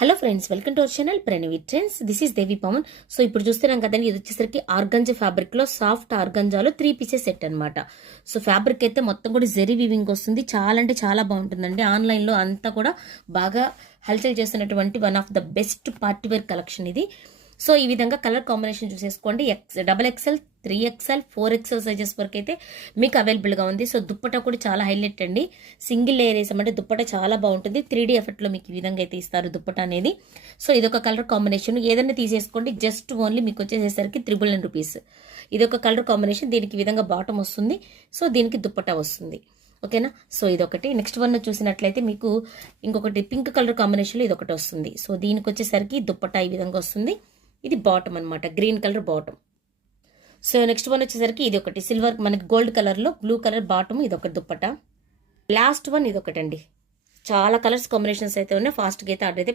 Hello friends, welcome to our channel Pranavi trends. This is Devi Pavan. So ఇప్పుడు చూస్తున్నాం కదండి, ఇది వచ్చేసరికి ఆర్గంజా ఫ్యాబ్రిక్ లో సాఫ్ట్ ఆర్గంజాలో 3 పీసెస్ సెట్ అనమాట. సో ఫ్యాబ్రిక్ అయితే మొత్తం కూడా జెరీ వీవింగ్ వస్తుంది. చాలా అంటే చాలా బాగుంటుందండి. ఆన్లైన్ లో అంతా కూడా బాగా హల్చల్ చేస్తున్నటువంటి one of the best party wear collection ఇది. సో ఈ విధంగా కలర్ కాంబినేషన్ చూసేసుకోండి. XXL, 3XL, 4XL సైజెస్ వరకు అయితే మీకు అవైలబుల్గా ఉంది. సో దుప్పట కూడా చాలా హైలైట్ అండి. సింగిల్ లేయర్ వేసామంటే దుప్పట చాలా బాగుంటుంది. 3D ఎఫెక్ట్లో మీకు ఈ విధంగా అయితే ఇస్తారు దుప్పట అనేది. సో ఇదొక కలర్ కాంబినేషన్. ఏదైనా తీసేసుకోండి, జస్ట్ ఓన్లీ మీకు వచ్చేసేసరికి 999 రూపీస్. ఇదొక కలర్ కాంబినేషన్. దీనికి ఈ విధంగా బాటమ్ వస్తుంది. సో దీనికి దుప్పట వస్తుంది. ఓకేనా. సో ఇదొకటి. నెక్స్ట్ వన్ చూసినట్లయితే మీకు ఇంకొకటి పింక్ కలర్ కాంబినేషన్లో ఇదొకటి వస్తుంది. సో దీనికి వచ్చేసరికి దుప్పట ఈ విధంగా వస్తుంది. ఇది బాటమ్ అనమాట, green colour bottom. So next one వచ్చేసరికి ఇది ఒకటి సిల్వర్, మనకి గోల్డ్ కలర్లో బ్లూ కలర్ బాటమ్, ఇది ఒక దుప్పట. Last one ఇదొకటండి. చాలా కలర్స్ కాంబినేషన్స్ అయితే ఉన్నాయి. ఫాస్ట్గా అయితే ఆర్డర్ అయితే